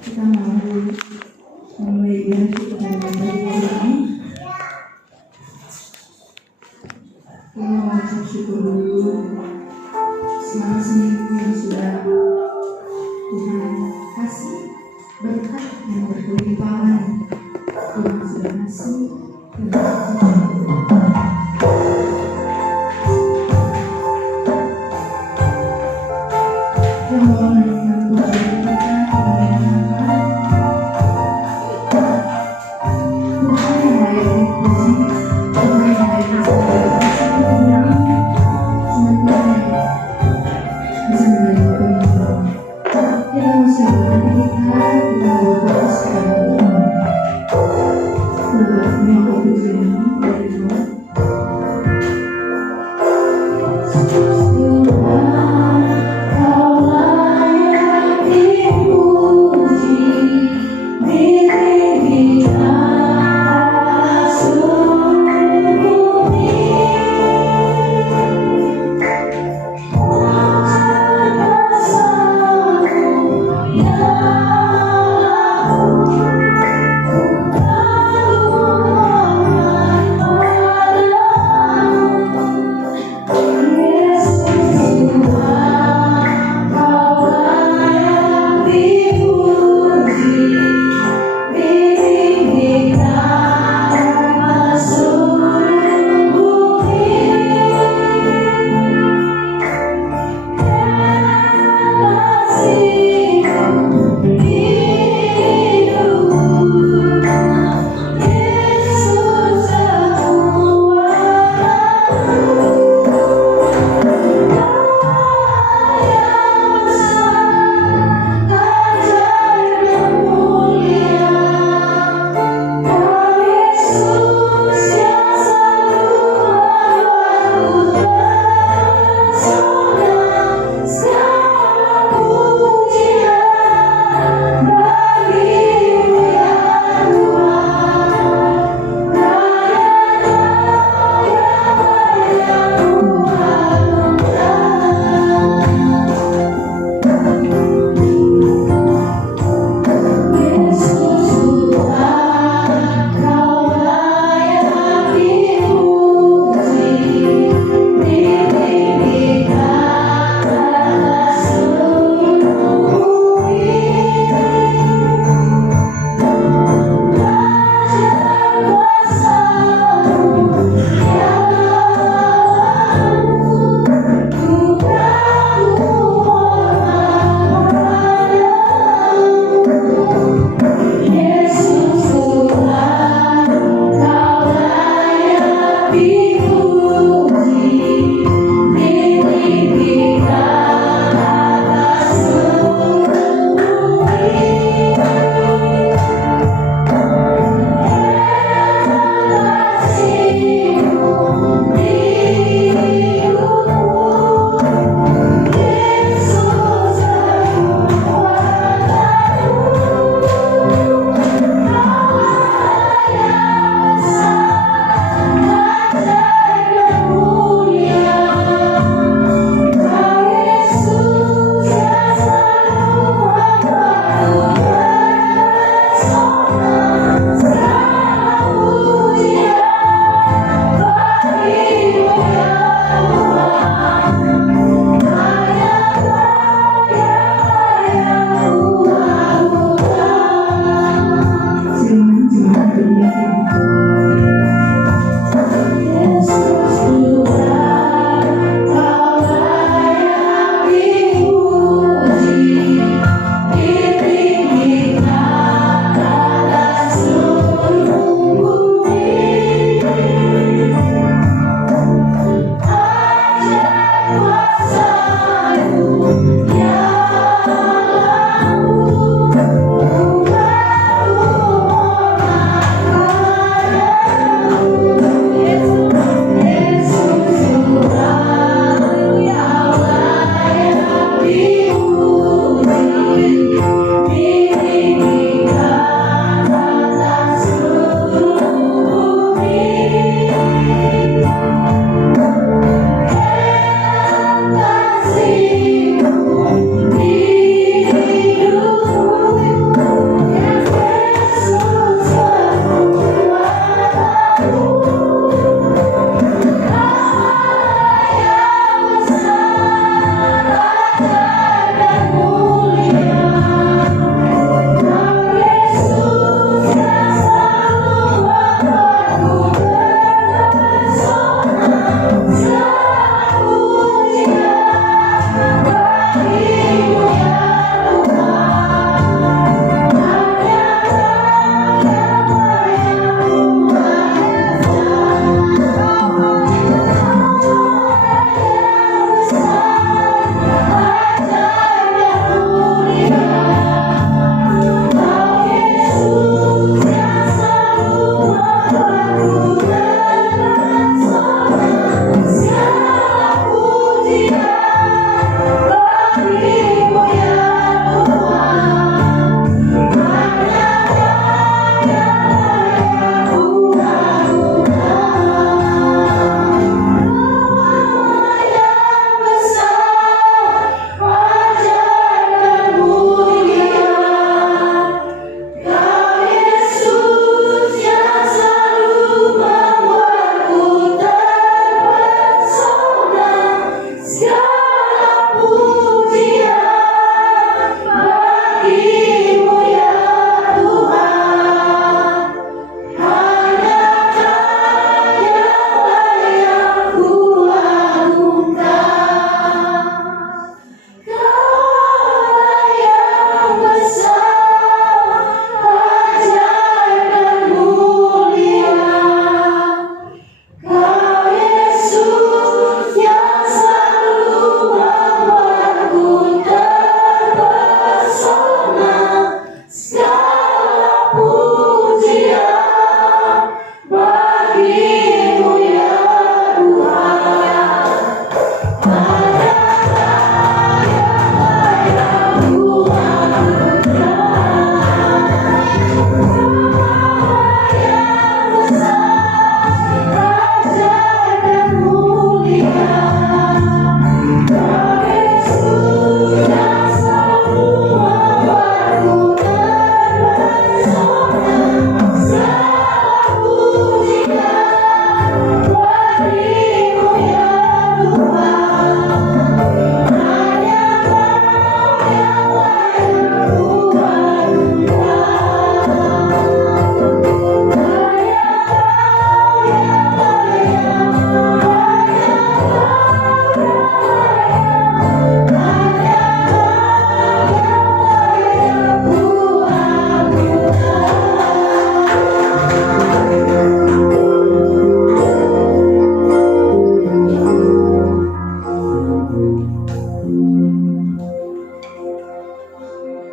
Kita mau memulai ibadah kita pada pagi hari ini. Kita mau mengucap syukur dulu selama seminggu yang sudah Tuhan kasih berkat yang berkelimpahan. Tuhan sudah kasih yang mau menaikkan pujian kita kepada Tuhan yang layak dipuji, Tuhan yang layak disembah, cuma Tuhan yang bisa menerima penyembahan. Kita musik hati kita berfokus kepada Tuhan. Menyokong pujian dari Tuhan. Oh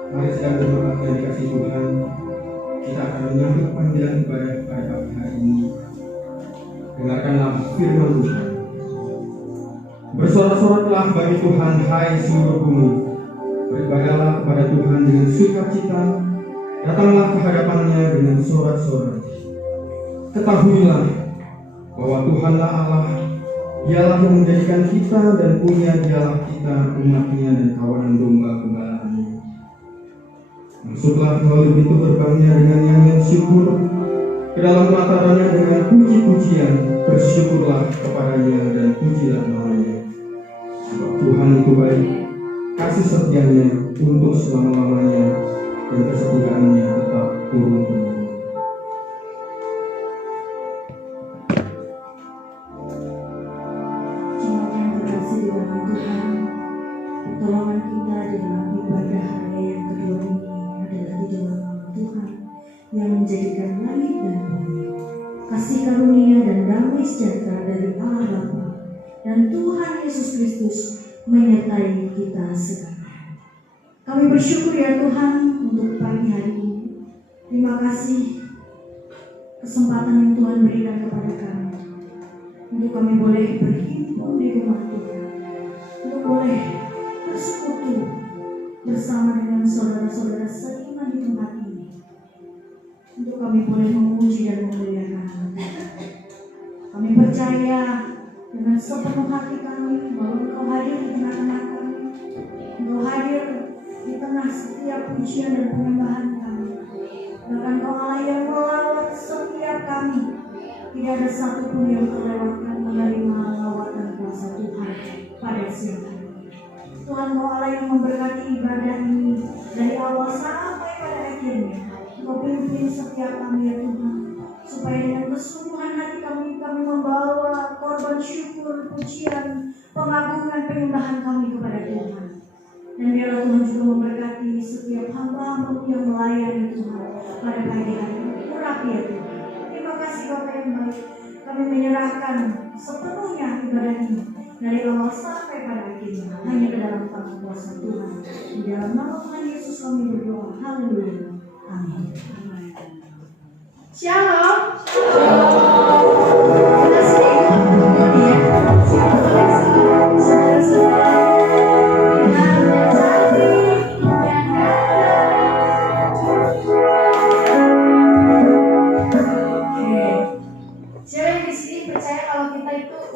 Mari sedang berdoa dan dikasih Tuhan, kita akan menyambut panggilan ibadah pada pagi hari ini. Dengarkanlah firman Tuhan. Bersorak-soraklah bagi Tuhan, hai seluruh bumi. Beribadahlah kepada Tuhan dengan sukacita. Datanglah ke hadapannya dengan sorak-sorai. Ketahuilah bahwa Tuhanlah Allah. Dialah yang menjadikan kita dan punya dialah kita, umatnya dan kawanan domba gembalaannya. Masuklah melalui pintu gerbangnya dengan nyanyian syukur, ke dalam latarnya dengan puji-pujian. Bersyukurlah kepadanya dan pujilah namanya. Sebab Tuhan itu baik, kasih setianya untuk selama-lamanya, dan kesetiaannya tetap turun-temurun. Pertolongan kita di dalam ibadah hari yang kedua ini adalah di dalam nama Tuhan yang menjadikan langit dan bumi. Kasih karunia dan damai sejahtera dari Allah Bapa dan Tuhan Yesus Kristus menyertai kita sekalian. Kami bersyukur ya Tuhan untuk pagi hari ini. Terima kasih kesempatan yang Tuhan berikan kepada kami untuk kami boleh berhimpun di rumah Tuhan, untuk boleh bersekutu bersama dengan saudara-saudara seiman di tempat ini, untuk kami boleh memuji dan memuliakan Tuhan. Kami percaya dengan sepenuh hati kami bahwa Engkau hadir di tengah-tengah kami, Engkau hadir di tengah setiap pujian dan penyembahan kami. Bahkan Engkau Allah yang melawat setiap kami. Tidak ada satupun yang terlewatkan menerima lawatan kuasa Tuhan pada siang hari. Tuhan Engkau Allah yang memberkati ibadah ini dari awal sampai pada akhirnya. Engkau pimpin setiap kami ya Tuhan, supaya dengan kesungguhan hati kami membawa korban syukur, pujian, pengagungan, penyembahan kami kepada Tuhan. Dan biarlah Tuhan juga memberkati setiap hamba-hamba yang melayani Tuhan pada pagi hari ini. Urapi ya Tuhan. Terima kasih Bapa yang baik. Kami menyerahkan sepenuhnya ibadah ini dari awal sampai pada akhirnya hanya ke dalam tangan kuasa Tuhan. Di dalam nama Tuhan Yesus kami berdoa. Haleluya. Amin. Shalom. Kita sedikit menyanyi ya. Saudara-saudara.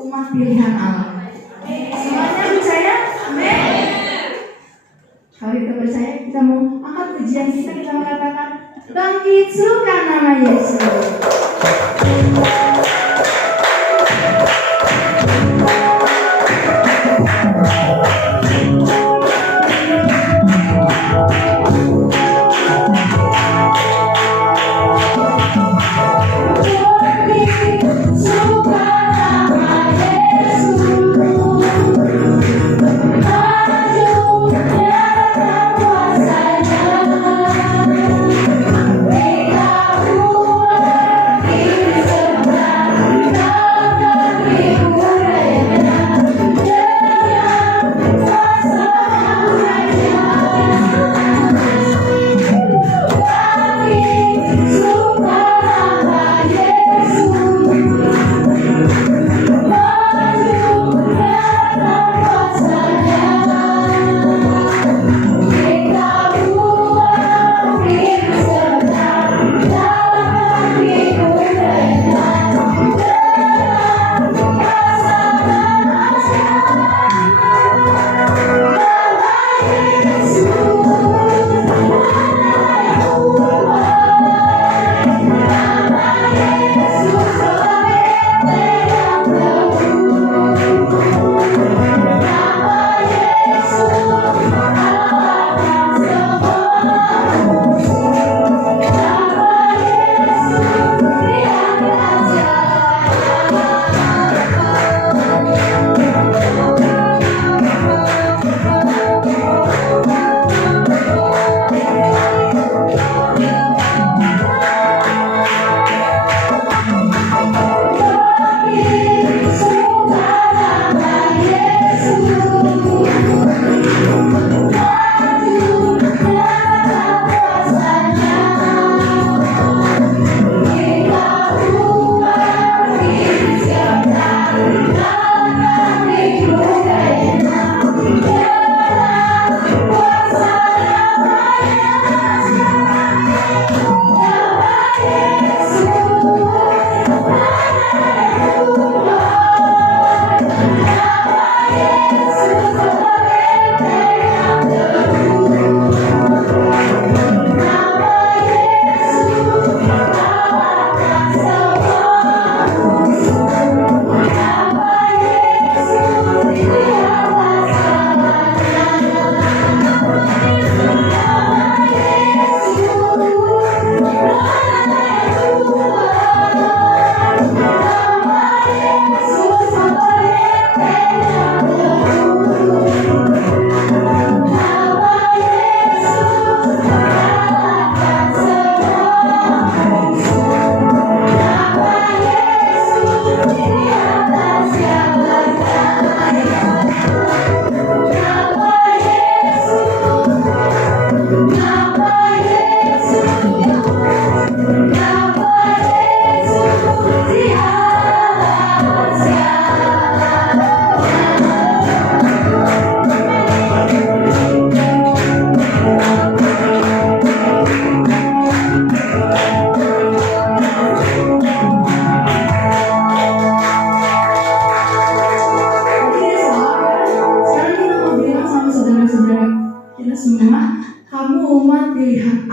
Umat pilihan Allah. Semuanya percaya? Amin. Kalau kita percaya, kita mau angkat pujian kita mengatakan bangkit suruhkan nama Yesus.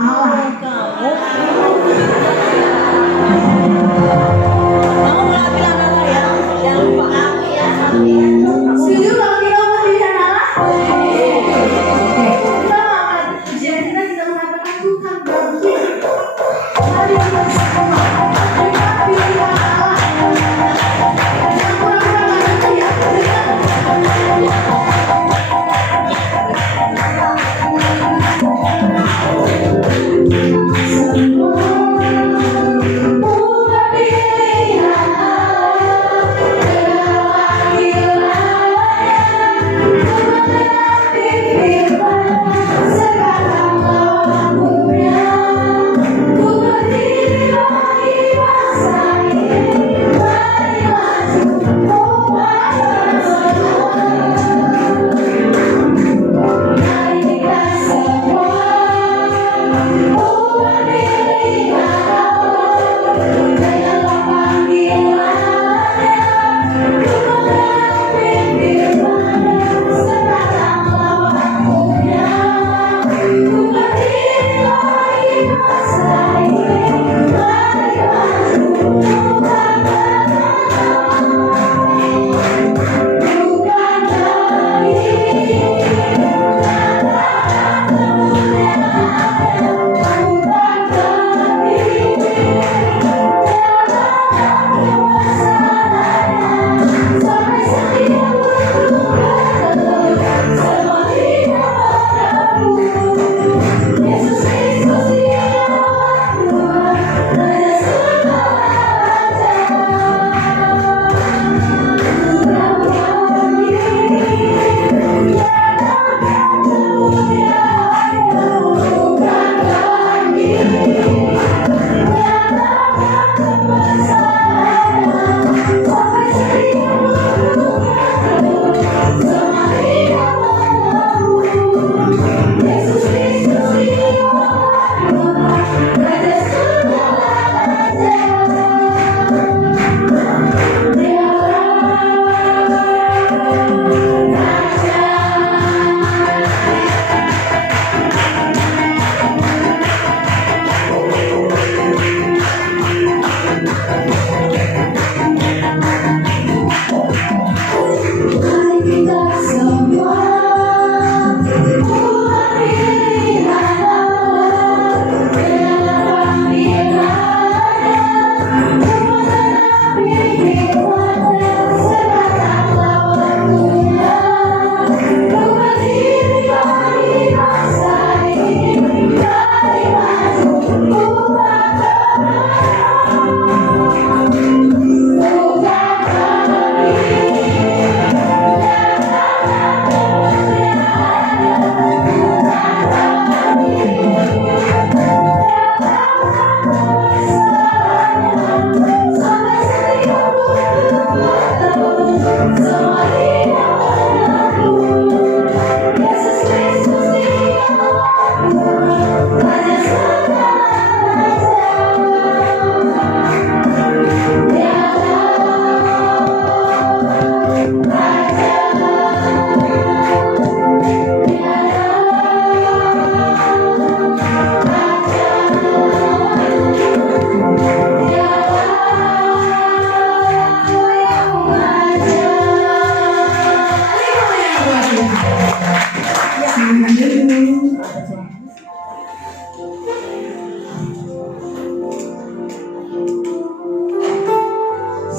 Allah. Kamu bilang Allah ya. Jangan lupa. Setuju kalau kita ngomong pilihan Allah? Oke. Kita akan ujian kita mengatakan Tuhan bangkit. Mari kita semua dengan pilihan Allah. Yang kurang-kurang ada ya.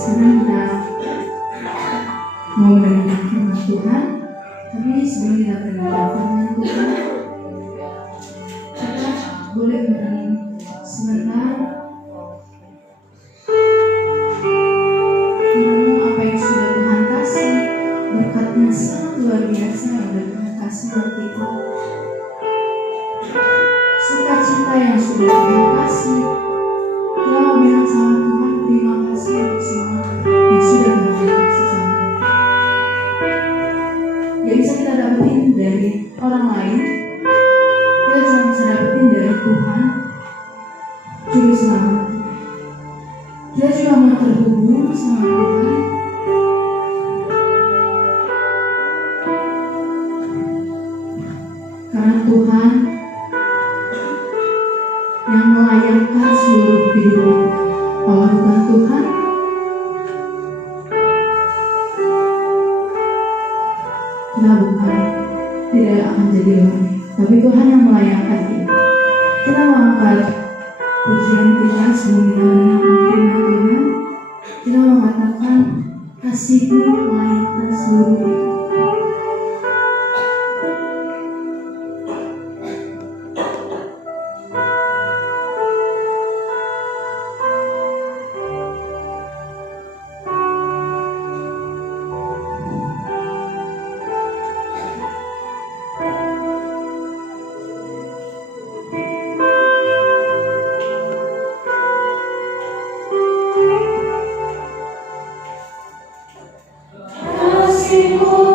Sekarang kita mau mendengarkan firman Tuhan, tapi sebelum kita mendengarkan firman Tuhan, kita boleh merenung sebentar, merenung apa yang sudah Tuhan kasih, berkatnya sangat luar biasa yang sudah Tuhan kasih buat kita, sukacita yang sudah Tuhan kasih. Kita mau bilang sama Tuhan, terima kasih untuk semua yang sudah Tuhan kasih sama kita. Gak bisa kita dapetin dari orang lain, kita cuma bisa dapetin dari Tuhan, Juru Selamat. Kita juga mau terhubung sama Tuhan, karena Tuhan yang melayangkan seluruh hidup. Bahwa bukan Tuhan, kita bukan tidak akan jadi lagi, tapi Tuhan yang melayangkan kita. Kita mengangkat pujian kita sebelum kita mendengarkan firman Tuhan. Kita mengatakan kasih-Mu melayangkan seluruh hidup. Kasih-Mu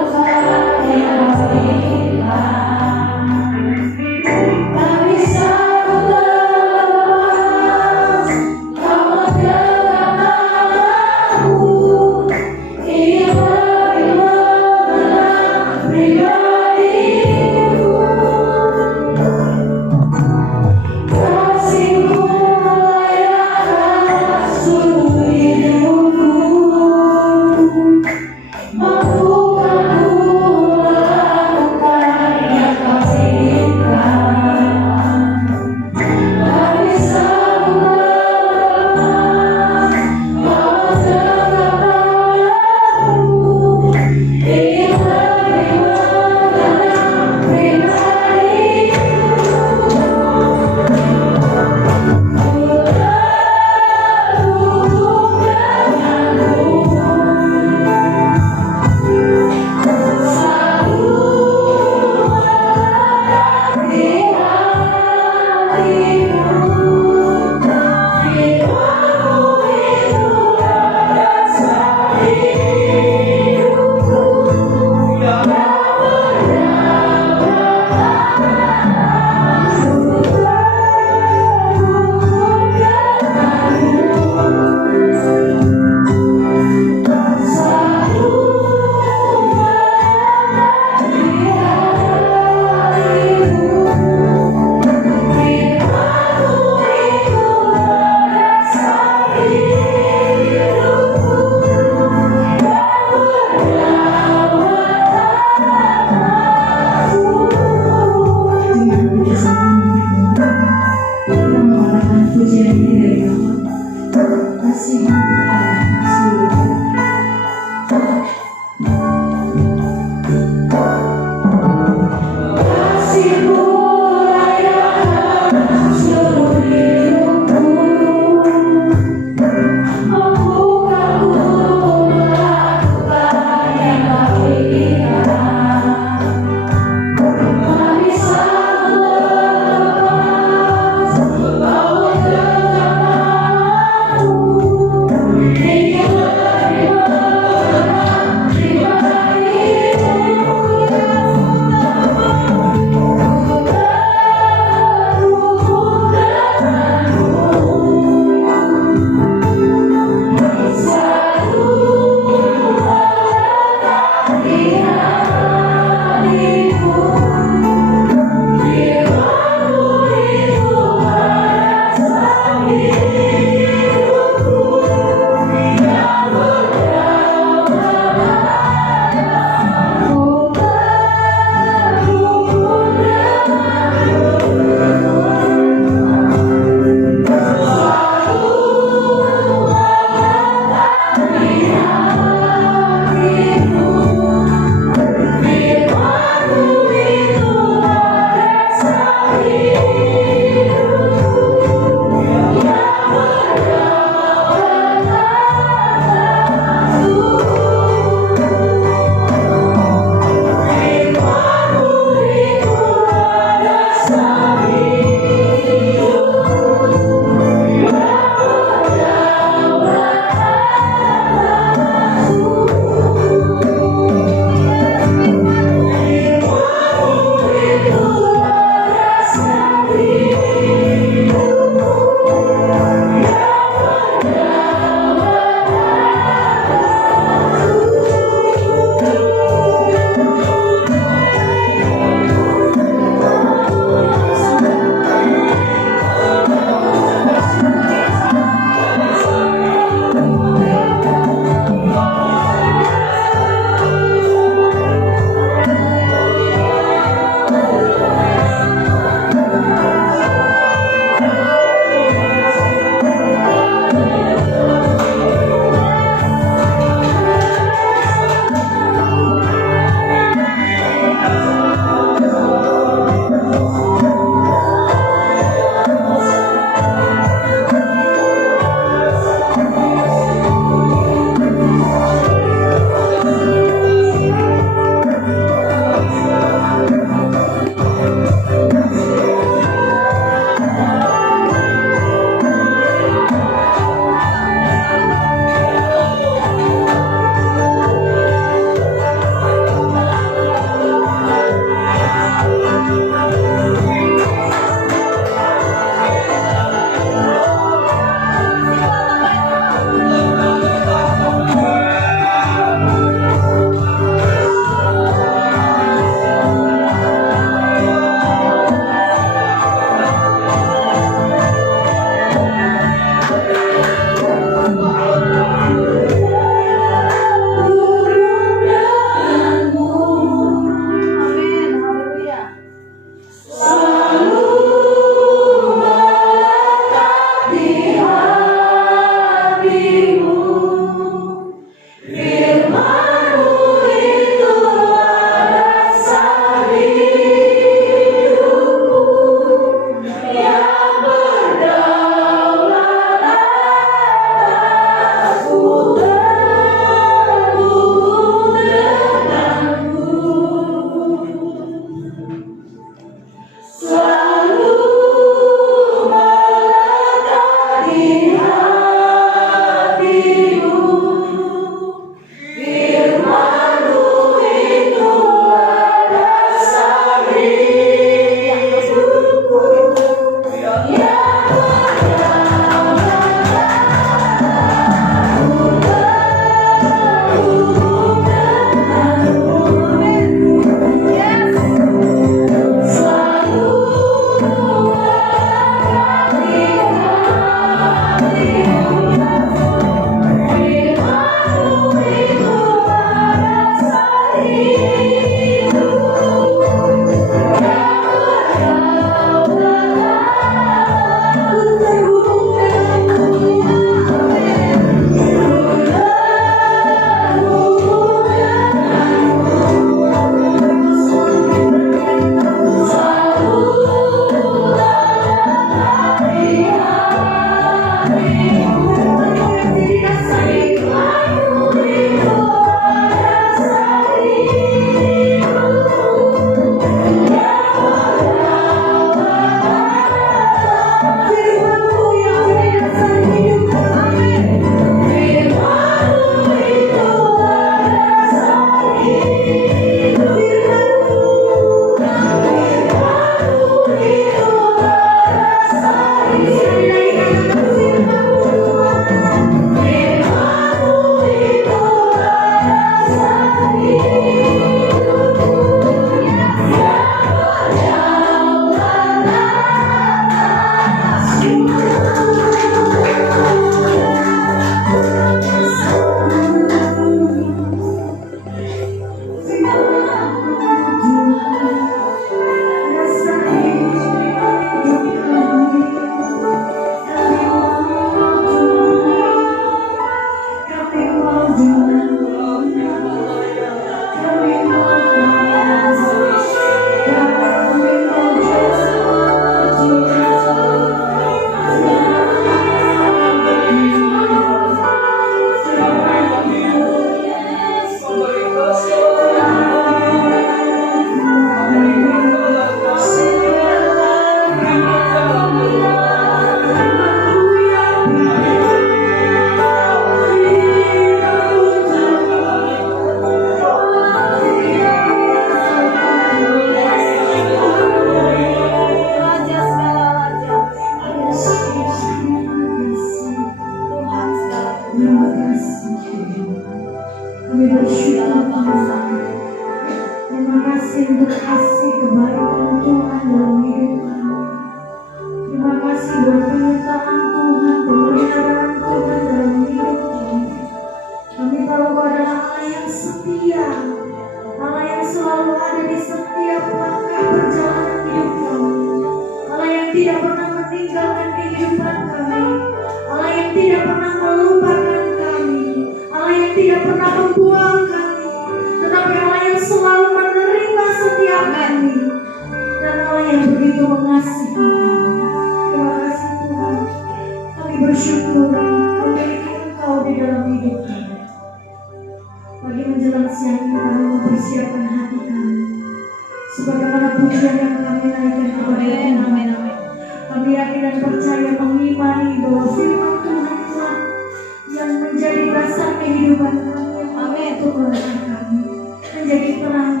Menjadi terang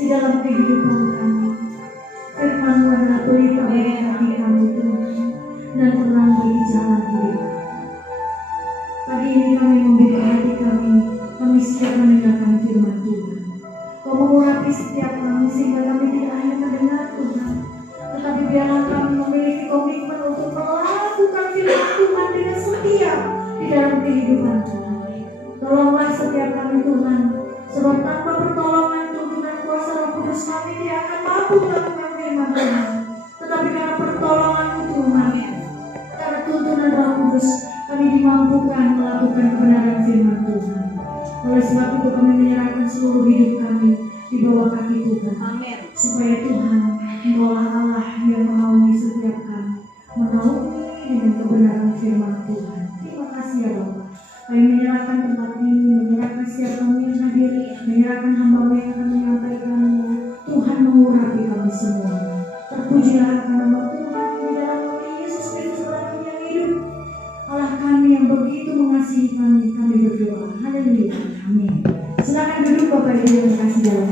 di dalam kehidupan kami. Firman-Mu adalah pelita bagi kaki kami Tuhan, dan terang bagi jalan hidup. Pagi ini kami membuka hati kami siap mendengarkan firman Tuhan. Kau mengurapi setiap kami sehingga kami tidak hanya mendengar Tuhan, tetapi biarlah kami memiliki komitmen untuk melakukan firman Tuhan dengan setia di dalam kehidupan Tuhan. Tolonglah setiap kami Tuhan, sebab tanpa pertolongan tuntunan kuasa Roh Kudus kami tidak akan mampu melakukan firman Tuhan. Tetapi karena pertolongan-Mu Tuhan, karena tuntunan Roh Kudus, kami dimampukan melakukan kebenaran firman Tuhan. Oleh sebab itu kami menyerahkan seluruh hidup kami di bawah kaki Tuhan. Amin. Supaya Tuhan, Engkaulah Allah yang menaungi setiap kami, menaungi dengan kebenaran firman Tuhan. Terima kasih ya Bapa. Kami menyerahkan tempat ini, menyerahkan setiap kami yang hadir, menyerahkan hamba-Mu yang akan menyampaikannya. Tuhan mengurapi kami semua. Terpujilah akan nama Tuhan di dalam nama Yesus Kristus Tuhan yang hidup. Allah kami yang begitu mengasihi kami berdoa. Haleluya. Amin. Silakan duduk Bapak Ibu yang kasih dalam